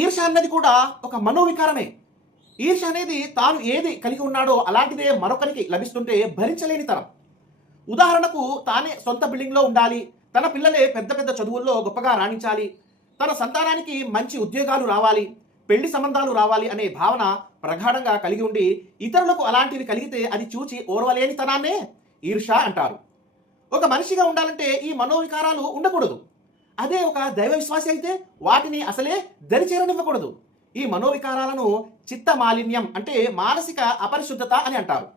ఈర్ష్య అన్నది కూడా ఒక మనోవికారమే. ఈర్ష్య అనేది తాను ఏది కలిగి ఉన్నాడో అలాంటిదే మరొకరికి లభిస్తుంటే భరించలేని తరం. ఉదాహరణకు తానే సొంత బిల్డింగ్లో ఉండాలి, తన పిల్లలే పెద్ద పెద్ద చదువుల్లో గొప్పగా రాణించాలి, తన సంతానానికి మంచి ఉద్యోగాలు రావాలి, పెళ్లి సంబంధాలు రావాలి అనే భావన ప్రగాఢంగా కలిగి ఉండి ఇతరులకు అలాంటివి కలిగితే అది చూచి ఓర్వలేని తనాన్నే ఈర్ష్య అంటారు. ఒక మనిషిగా ఉండాలంటే ఈ మనోవికారాలు ఉండకూడదు. అదే ఒక దైవ విశ్వాసి అయితే వాటిని అసలే దరిచేరనివ్వకూడదు. ఈ మనోవికారాలను చిత్త మాలిన్యం అంటే మానసిక అపరిశుద్ధత అని అంటారు.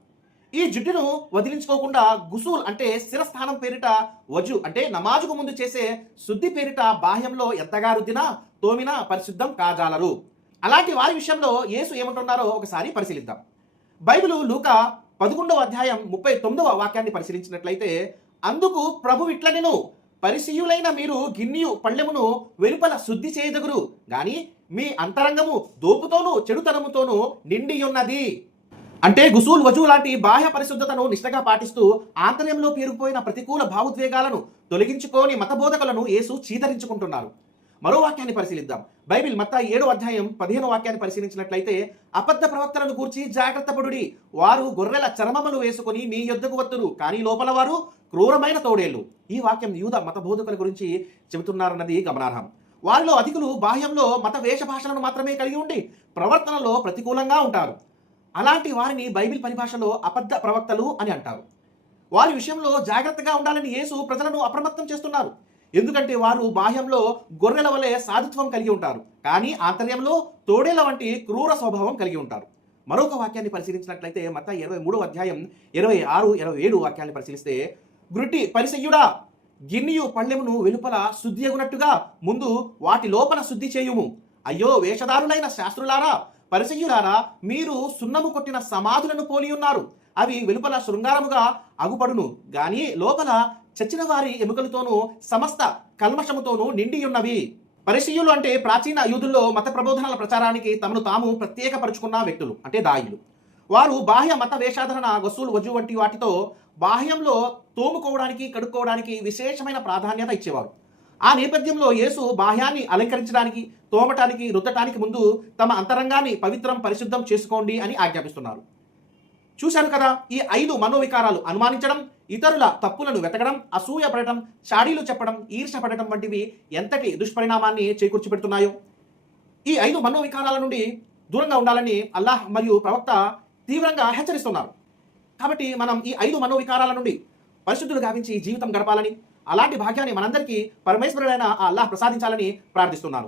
ఈ జుట్టును వదిలించుకోకుండా గుసూల్ అంటే శిరస్థానం పేరిట, వజు అంటే నమాజుకు ముందు చేసే శుద్ధి పేరిట బాహ్యంలో ఎంతగా రుద్దినా తోమినా పరిశుద్ధం కాజాలరు. అలాంటి వారి విషయంలో యేసు ఏమంటున్నారో ఒకసారి పరిశీలిద్దాం. బైబిలు లూకా 11వ అధ్యాయం 39వ వాక్యాన్ని పరిశీలించినట్లయితే, అందుకు ప్రభు ఇట్లనెను, పరిసయ్యులైన మీరు గిన్నెయు పళ్ళెమును వెలుపల శుద్ధి చేయదగురు గాని మీ అంతరంగము దోపుతోనూ చెడుతనముతోనూ నిండియున్నది. అంటే గుసూల్ వజూ లాంటి బాహ్య పరిశుద్ధతను నిష్టగా పాటిస్తూ ఆంతర్యంలో పేరుకుపోయిన ప్రతికూల భావోద్వేగాలను తొలగించుకొని మతబోధకులను యేసు చీదరించుకుంటున్నారు. మరో వాక్యాన్ని పరిశీలిద్దాం. బైబిల్ మత్తాయి 7వ అధ్యాయం 15వ వాక్యాన్ని పరిశీలించినట్లయితే, అబద్ధ ప్రవక్తలను గూర్చి జాగ్రత్త పడుడి, వారు గొర్రెల చర్మములు వేసుకొని మీ యొద్దకు వత్తురు, కానీ లోపల వారు క్రూరమైన తోడేళ్లు. ఈ వాక్యం యూద మత బోధకుల గురించి చెబుతున్నారన్నది గమనార్హం. వారిలో అధికులు బాహ్యంలో మత వేషభాషలను మాత్రమే కలిగి ఉండి ప్రవర్తనలో ప్రతికూలంగా ఉంటారు. అలాంటి వారిని బైబిల్ పరిభాషలో అబద్ధ ప్రవక్తలు అని అంటారు. వారి విషయంలో జాగ్రత్తగా ఉండాలని యేసు ప్రజలను అప్రమత్తం చేస్తున్నారు. ఎందుకంటే వారు బాహ్యంలో గొర్రెల వలె సాధుత్వం కలిగి ఉంటారు, కానీ ఆంతర్యంలో తోడేళ్ల వంటి క్రూర స్వభావం కలిగి ఉంటారు. మరొక వాక్యాన్ని పరిశీలించినట్లయితే మత్తయి 23వ అధ్యాయం 26, 27 వాక్యాన్ని పరిశీలిస్తే, గ్రుడ్డి పరిసయ్యుడా, గిన్నెయు పళ్ళెమును వెలుపల శుద్ధి అగునట్టుగా ముందు వాటి లోపల శుద్ధి చేయుము. అయ్యో వేషధారులైన శాస్త్రులారా, పరిసయ్యులారా, మీరు సున్నము కొట్టిన సమాధులను పోలి ఉన్నారు. అవి వెలుపల శృంగారముగా అగుపడును గాని లోపల చచ్చిన వారి ఎముకలతోనూ సమస్త కల్మషముతోనూ నిండి ఉన్నవి. పరిసయ్యులు అంటే ప్రాచీన యూదుల్లో మత ప్రబోధనల ప్రచారానికి తమను తాము ప్రత్యేకపరుచుకున్న వ్యక్తులు, అంటే దాయులు. వారు బాహ్య మత వేషాధరణ, వసూలు, వజు వంటి వాటితో బాహ్యంలో తోముకోవడానికి, కడుక్కోవడానికి విశేషమైన ప్రాధాన్యత ఇచ్చేవారు. ఆ నేపథ్యంలో యేసు బాహ్యాన్ని అలంకరించడానికి, తోమటానికి, రుద్దటానికి ముందు తమ అంతరంగాన్ని పవిత్రం, పరిశుద్ధం చేసుకోండి అని ఆజ్ఞాపిస్తున్నారు. చూశారు కదా, ఈ 5 మనోవికారాలు అనుమానించడం, ఇతరుల తప్పులను వెతకడం, అసూయ పడటం, చాడీలు చెప్పడం, ఈర్ష్య పడటం వంటివి ఎంతటి దుష్పరిణామాన్ని చేకూర్చి పెడుతున్నాయో. ఈ 5 మనోవికారాల నుండి దూరంగా ఉండాలని అల్లాహ్ మరియు ప్రవక్త తీవ్రంగా హెచ్చరిస్తున్నారు. కాబట్టి మనం ఈ 5 మనోవికారాల నుండి పరిశుద్ధులు గావించి జీవితం గడపాలని, అలాంటి భాగ్యాన్ని మనందరికీ పరమేశ్వరుడైన ఆ అల్లాహ్ ప్రసాదించాలని ప్రార్థిస్తున్నాను.